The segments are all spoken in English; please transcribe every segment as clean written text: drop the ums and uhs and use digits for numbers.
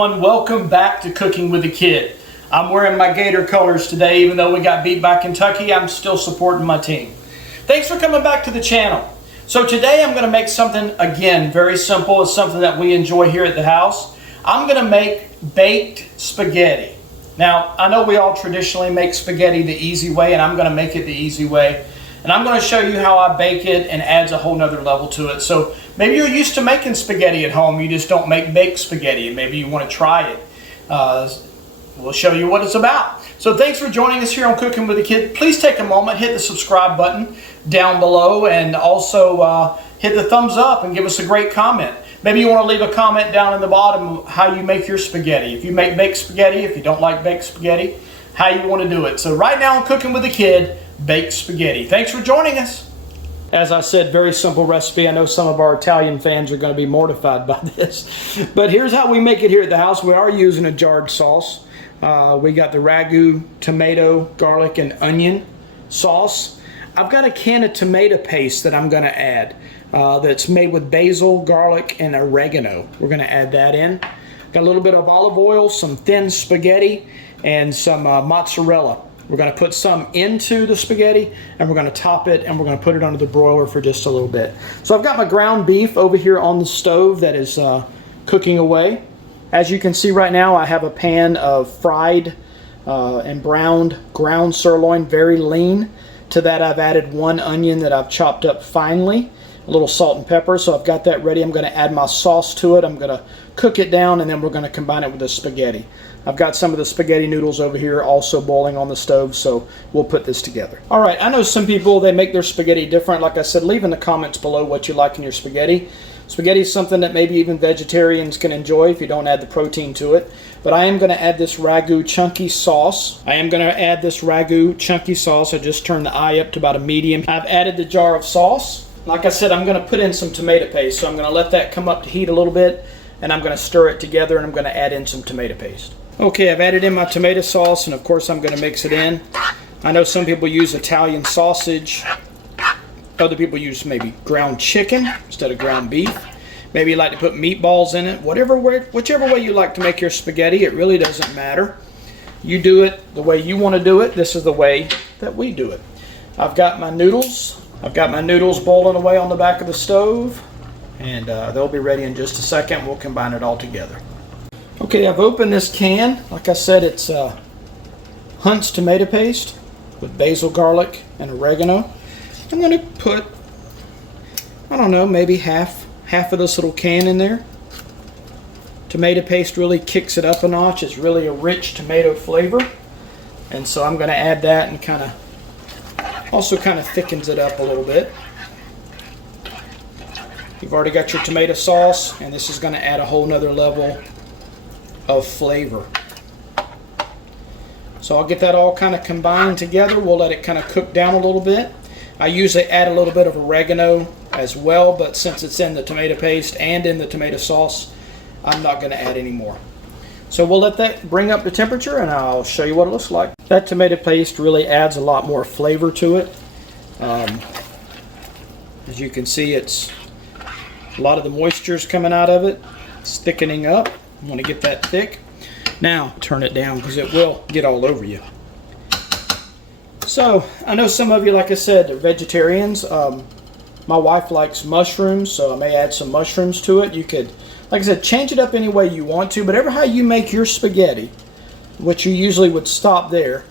everyone, welcome back to Cooking with a Kid. I'm wearing my Gator colors today. Even though we got beat by Kentucky, I'm still supporting my team. Thanks for coming back to the channel. So today I'm going to make something, again, very simple. It's something that we enjoy here at the house. I'm going to make baked spaghetti. Now, I know we all traditionally make spaghetti the easy way, and I'm going to make it the easy way. And I'm going to show you how I bake it, and adds a whole nother level to it. So maybe you're used to making spaghetti at home, you just don't make baked spaghetti, and maybe you want to try it. We'll show you what it's about. So thanks for joining us here on Cooking with a Kid. Please take a moment, hit the subscribe button down below, and also hit the thumbs up and give us a great comment. Maybe you want to leave a comment down in the bottom how you make your spaghetti. If you make baked spaghetti, if you don't like baked spaghetti, how you want to do it. So right now on Cooking with a Kid, baked spaghetti. Thanks for joining us. As I said, very simple recipe. I know some of our Italian fans are going to be mortified by this, but here's how we make it here at the house. We are using a jarred sauce. We got the ragu, tomato, garlic, and onion sauce. I've got a can of tomato paste that I'm going to add that's made with basil, garlic, and oregano. We're going to add that in. Got a little bit of olive oil, some thin spaghetti, and some mozzarella. We're going to put some into the spaghetti, and we're going to top it, and we're going to put it under the broiler for just a little bit. So I've got my ground beef over here on the stove that is cooking away. As you can see right now, I have a pan of fried and browned ground sirloin, very lean. To that, I've added one onion that I've chopped up finely, a little salt and pepper. So I've got that ready. I'm going to add my sauce to it. I'm going to cook it down, and then we're going to combine it with the spaghetti. I've got some of the spaghetti noodles over here also boiling on the stove, so we'll put this together. All right, I know some people, they make their spaghetti different. Like I said, leave in the comments below what you like in your spaghetti. Spaghetti is something that maybe even vegetarians can enjoy if you don't add the protein to it. But I am going to add this ragu chunky sauce. I just turned the eye up to about a medium. I've added the jar of sauce. Like I said, I'm going to put in some tomato paste, so I'm going to let that come up to heat a little bit, and I'm going to stir it together, and I'm going to add in some tomato paste. Okay, I've added in my tomato sauce, and of course I'm going to mix it in. I know some people use Italian sausage. Other people use maybe ground chicken instead of ground beef. Maybe you like to put meatballs in it. Whichever way you like to make your spaghetti, it really doesn't matter. You do it the way you want to do it. This is the way that we do it. I've got my noodles. Boiling away on the back of the stove, and they'll be ready in just a second. We'll combine it all together. Okay, I've opened this can. Like I said, it's Hunt's tomato paste with basil, garlic, and oregano. I'm going to put, I don't know, maybe half of this little can in there. Tomato paste really kicks it up a notch. It's really a rich tomato flavor. And so I'm going to add that, and also thickens it up a little bit. You've already got your tomato sauce, and this is going to add a whole nother level of flavor. So I'll get that all combined together. We'll let it cook down a little bit. I usually add a little bit of oregano as well, but since it's in the tomato paste and in the tomato sauce, I'm not going to add any more. So we'll let that bring up the temperature, and I'll show you what it looks like. That tomato paste really adds a lot more flavor to it. As you can see, it's a lot of the moisture is coming out of it. It's thickening up. You want to get that thick. Now turn it down because it will get all over you. So I know some of you, like I said, are vegetarians. My wife likes mushrooms, so I may add some mushrooms to it. You could, like I said, change it up any way you want to, but ever how you make your spaghetti, what you usually would stop there.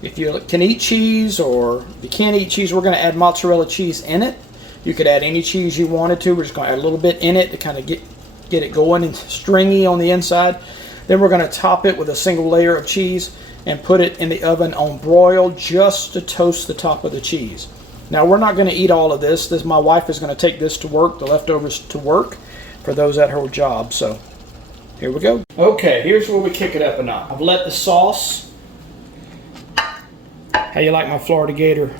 If you can eat cheese, or if you can't eat cheese, we're going to add mozzarella cheese in it. You could add any cheese you wanted to. We're just going to add a little bit in it to get it going and stringy on the inside. Then we're going to top it with a single layer of cheese and put it in the oven on broil just to toast the top of the cheese. Now we're not going to eat all of this. My wife is going to take this to work, the leftovers to work, for those at her job. So here we go. Okay, here's where we kick it up a notch. I've let the sauce, how you like my Florida Gator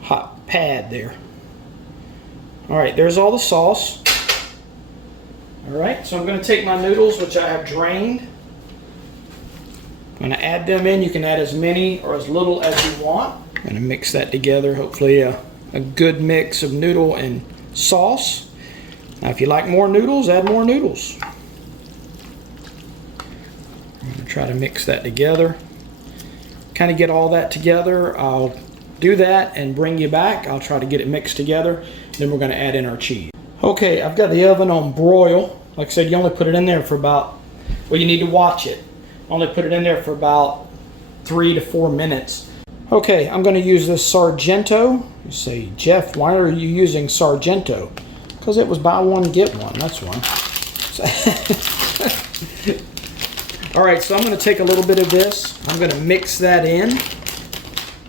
hot pad there. All right, there's all the sauce. All right, so I'm going to take my noodles, which I have drained. I'm going to add them in. You can add as many or as little as you want. I'm going to mix that together, hopefully a good mix of noodle and sauce. Now if you like more noodles, add more noodles. Try to mix that together. Kind of get all that together. I'll do that and bring you back. I'll try to get it mixed together. Then we're going to add in our cheese. Okay, I've got the oven on broil. Like I said, you only put it in there for about, well, you need to watch it. Only put it in there for about 3 to 4 minutes. Okay, I'm going to use this Sargento. You say, Jeff, why are you using Sargento? Because it was buy one, get one. That's why. All right, so I'm going to take a little bit of this. I'm going to mix that in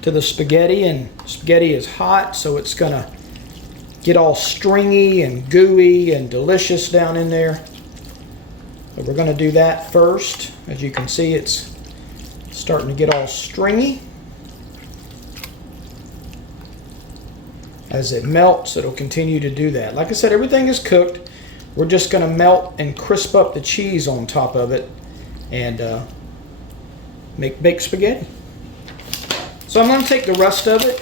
to the spaghetti, and spaghetti is hot, so it's going to get all stringy and gooey and delicious down in there. So we're going to do that first. As you can see, it's starting to get all stringy. As it melts, it'll continue to do that. Like I said, everything is cooked. We're just going to melt and crisp up the cheese on top of it and make baked spaghetti. So I'm going to take the rest of it.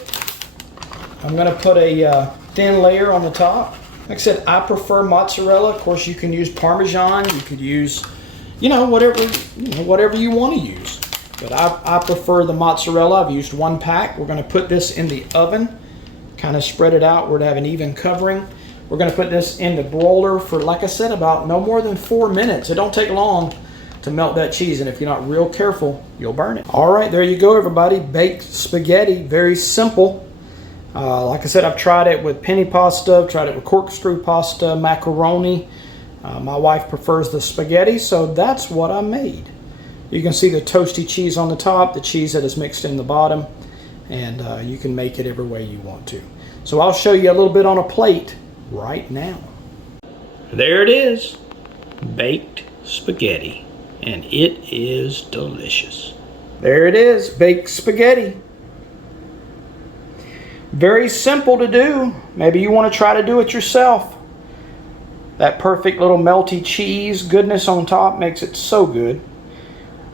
I'm going to put a thin layer on the top. Like I said, I prefer mozzarella. Of course, you can use Parmesan. You could use, whatever you want to use. But I prefer the mozzarella. I've used 1 pack. We're going to put this in the oven. Kind of spread it out where to have an even covering. We're going to put this in the broiler for, like I said, about no more than 4 minutes. It don't take long to melt that cheese, and if you're not real careful, you'll burn it. All right, there you go, everybody. Baked spaghetti, very simple. Like I said, I've tried it with penny pasta, I've tried it with corkscrew pasta, macaroni. My wife prefers the spaghetti, so that's what I made. You can see the toasty cheese on the top, the cheese that is mixed in the bottom, and you can make it every way you want to. So I'll show you a little bit on a plate right now. There it is, baked spaghetti, and it is delicious. There it is, baked spaghetti. Very simple to do. Maybe you want to try to do it yourself. That perfect little melty cheese goodness on top makes it so good.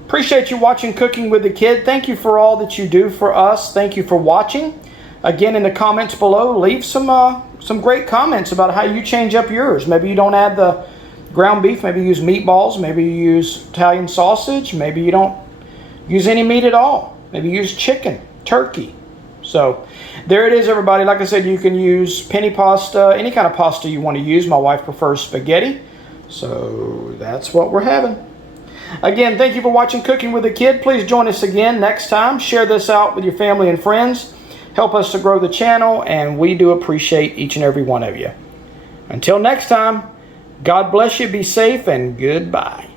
Appreciate you watching Cooking with the Kid. Thank you for all that you do for us. Thank you for watching. Again, in the comments below, leave some great comments about how you change up yours. Maybe you don't add the ground beef. Maybe you use meatballs. Maybe you use Italian sausage. Maybe you don't use any meat at all. Maybe you use chicken, turkey. So there it is, everybody. Like I said, you can use penny pasta, any kind of pasta you want to use. My wife prefers spaghetti. So that's what we're having. Again, thank you for watching Cooking with the Kid. Please join us again next time. Share this out with your family and friends. Help us to grow the channel, and we do appreciate each and every one of you. Until next time, God bless you, be safe, and goodbye.